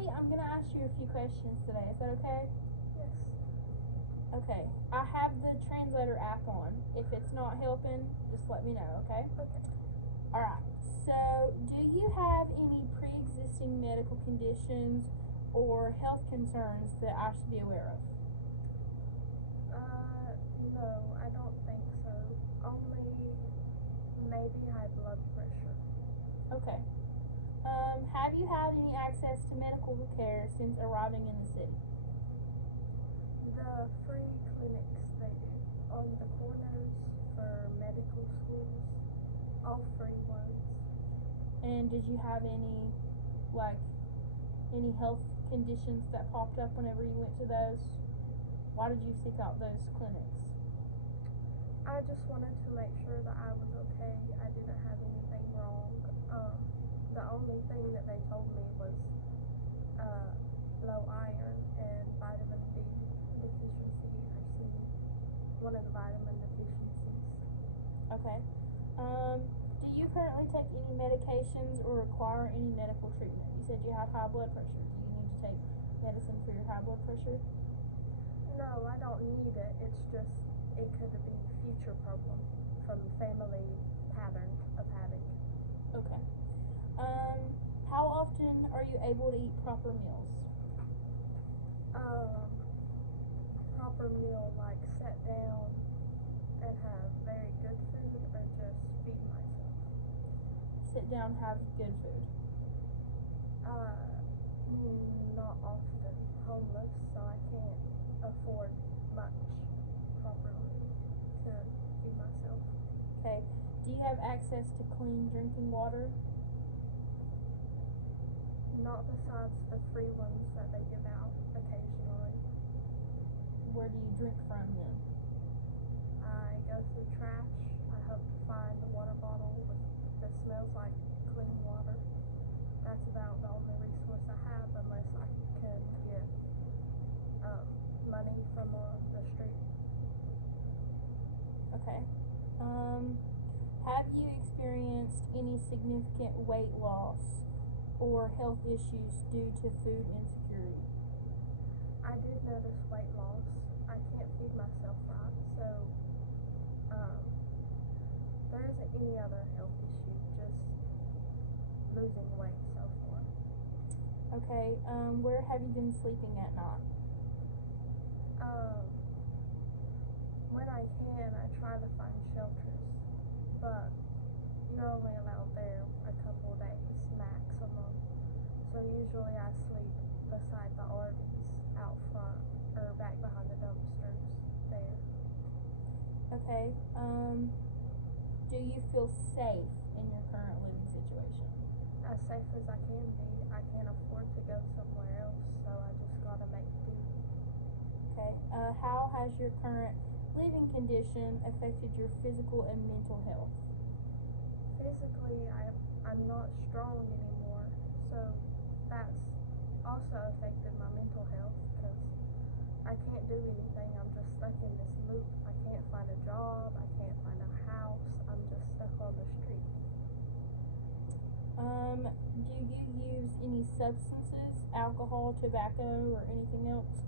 Bobby, I'm going to ask you a few questions today. Is that okay? Yes. Okay. I have the translator app on. If it's not helping, just let me know, okay? Okay. Alright. So, do you have any pre-existing medical conditions or health concerns that I should be aware of? No, I don't think so. Only maybe high blood pressure. Okay. Have you had any access to medical care since arriving in the city? The free clinics they do on the corners for medical schools, all free ones. And did you have any, any health conditions that popped up whenever you went to those? Why did you seek out those clinics? I just wanted to make sure that I was okay. I didn't have anything wrong. The only thing that they told me was low iron and vitamin D deficiency or C, one of the vitamin deficiencies. Okay. Do you currently take any medications or require any medical treatment? You said you have high blood pressure. Do you need to take medicine for your high blood pressure? No, I don't need it. It's just it could be a future problem from family pattern of having. Okay. How often are you able to eat proper meals? Proper meal like sit down and have very good food or just feed myself. Sit down, have good food. Not often. Homeless, so I can't afford much properly to feed myself. Okay. Do you have access to clean drinking water? Not besides the free ones that they give out occasionally. Where do you drink from then? I go through trash. I hope to find a water bottle that smells like clean water. That's about the only resource I have unless I can get money from the street. Okay. Have you experienced any significant weight loss or health issues due to food insecurity? I did notice weight loss. I can't feed myself right, so there isn't any other health issue, just losing weight so far. Okay, where have you been sleeping at night? When I can, I try to find shelters, but you're only allowed there a couple days maximum. So usually I sleep beside the Arby's out front or back behind the dumpsters there. Okay, do you feel safe in your current living situation? As safe as I can be. I can't afford to go somewhere else, so I just gotta make do. Okay, how has your current living condition affected your physical and mental health? Physically, I'm not strong anymore, so that's also affected my mental health because I can't do anything. I'm just stuck in this loop. I can't find a job. I can't find a house. I'm just stuck on the street. Do you use any substances, alcohol, tobacco, or anything else?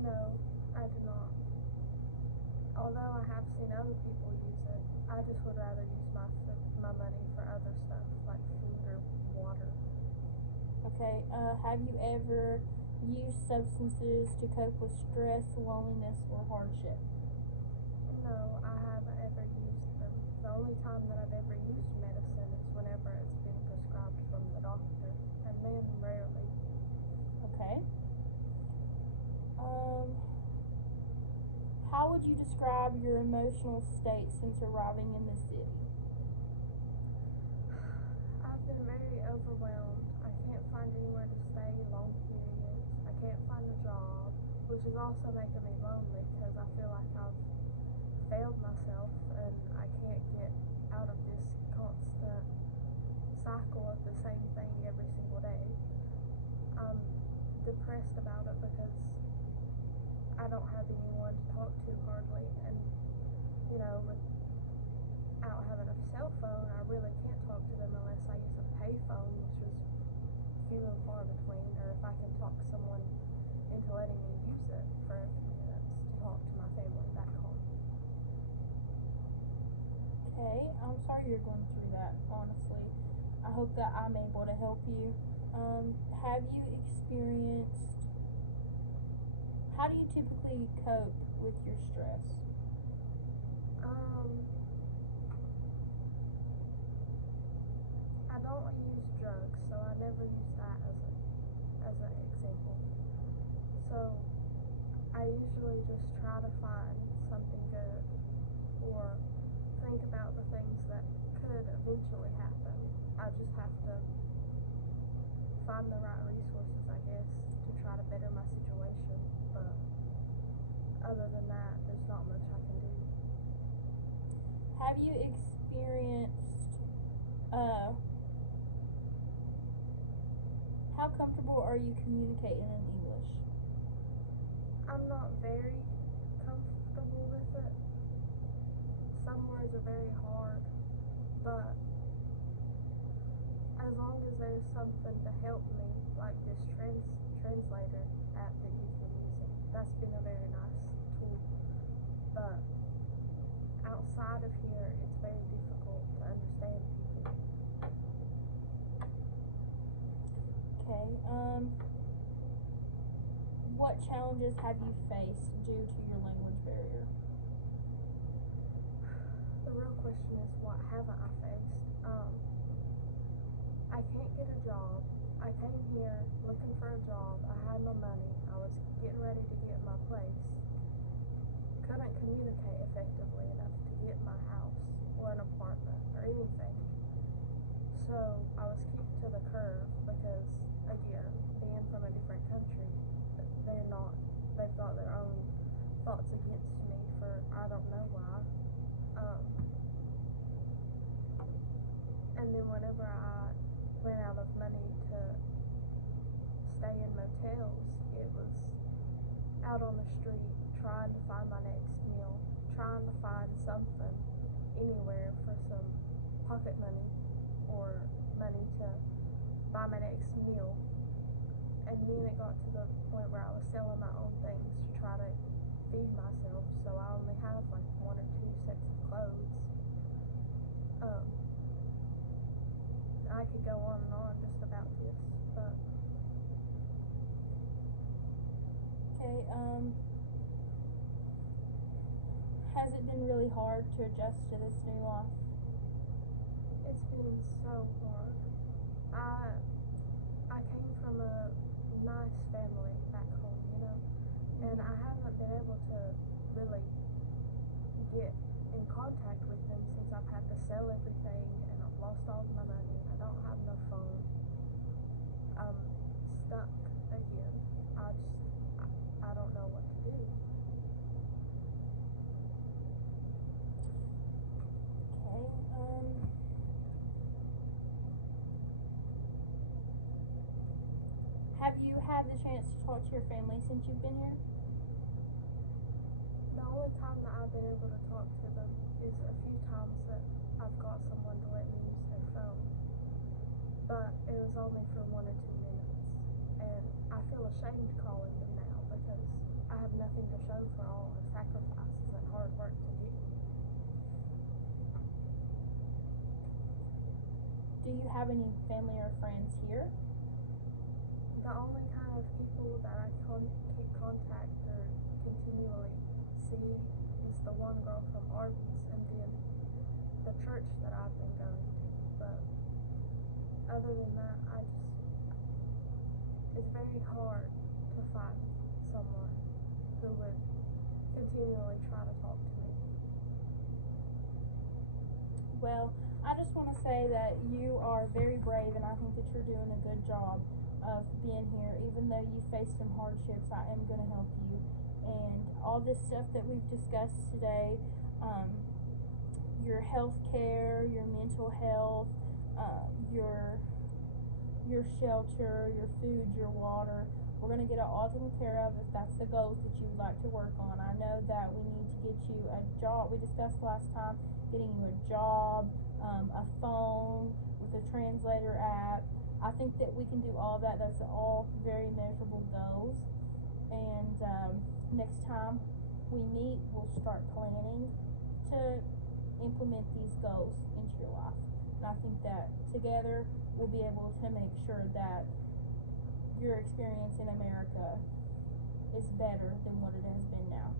No, I do not. Although I have seen other people use it, I just would rather use my money for other stuff like food or water. Okay, have you ever used substances to cope with stress, loneliness, or hardship? No, I haven't ever used them. The only time that I've ever used medicine is whenever it's been prescribed from the doctor, and then rarely. Okay. How would you describe your emotional state since arriving in the city? I've been very overwhelmed. I can't find anywhere to stay long periods. I can't find a job, which is also making me lonely because I feel like I've failed myself and I can't get out of this constant cycle of the same thing every single day. I'm depressed about it because I don't have anyone to talk to hardly, and without having a cell phone, I really can't talk to them unless I use a payphone, which is few and far between, or if I can talk someone into letting me use it for a few minutes to talk to my family back home. Okay, I'm sorry you're going through that, honestly. I hope that I'm able to help you. Have you experienced, how do you typically cope with your stress? I don't use drugs, so I never use that as an example. So I usually just try to find something good or think about the things that could eventually happen. I just have to find the right resources, I guess, to try to better my situation. But other than that, there's not much I can do. Have you experienced, how comfortable are you communicating in English? I'm not very comfortable with it. Some words are very hard, but as long as there's something to help me, like this translator app that you've been using, that's been a very nice tool. But outside of here, it's very difficult to understand people. Okay, what challenges have you faced due to your language barrier? The real question is, what haven't I faced? I can't get a job. I came here looking for a job. I had my money. I was getting ready to get my place. Couldn't communicate effectively enough to get my house or an apartment or anything. So I was kicked to the curb because, again, being from a different country, they've got their own thoughts against me for I don't know why. And then whenever I ran out of money to stay in motels, it was out on the street trying to find my next meal, trying to find something anywhere for some pocket money or money to buy my next meal. And then it got to the point where I was selling my own things to try to feed myself, so I only have like 1 or 2 sets of clothes. I could go on and on just about this, but Okay, has it been really hard to adjust to this new life? it's been so hard. I came from a nice family back home, and I haven't been able to really get in contact with them since I've had to sell everything and I've lost all of my money. I don't have no phone. I'm stuck again. I don't know what to do. Okay, have you had the chance to talk to your family since you've been here? The only time that I've been able to talk to them is a few times that I've got someone to let me use their phone. But it was only for 1 or 2 minutes. And I feel ashamed calling them now because I have nothing to show for all the sacrifices and hard work to get me. Do you have any family or friends here? The only kind of people that I keep contact or continually see is the one girl from Arby's and then the church that I've been going to. But other than that, it's very hard to find someone who would continually try to talk to me. Well, I just want to say that you are very brave, and I think that you're doing a good job of being here. Even though you face some hardships, I am going to help you. And all this stuff that we've discussed today, your health care, your mental health, your shelter, your food, your water, we're going to get it all taken care of if that's the goals that you would like to work on. I know that we need to get you a job. We discussed last time getting you a job, a phone with a translator app. I think that we can do all that. That's all very measurable goals. And next time we meet, we'll start planning to implement these goals into your life. And I think that together we'll be able to make sure that your experience in America is better than what it has been now.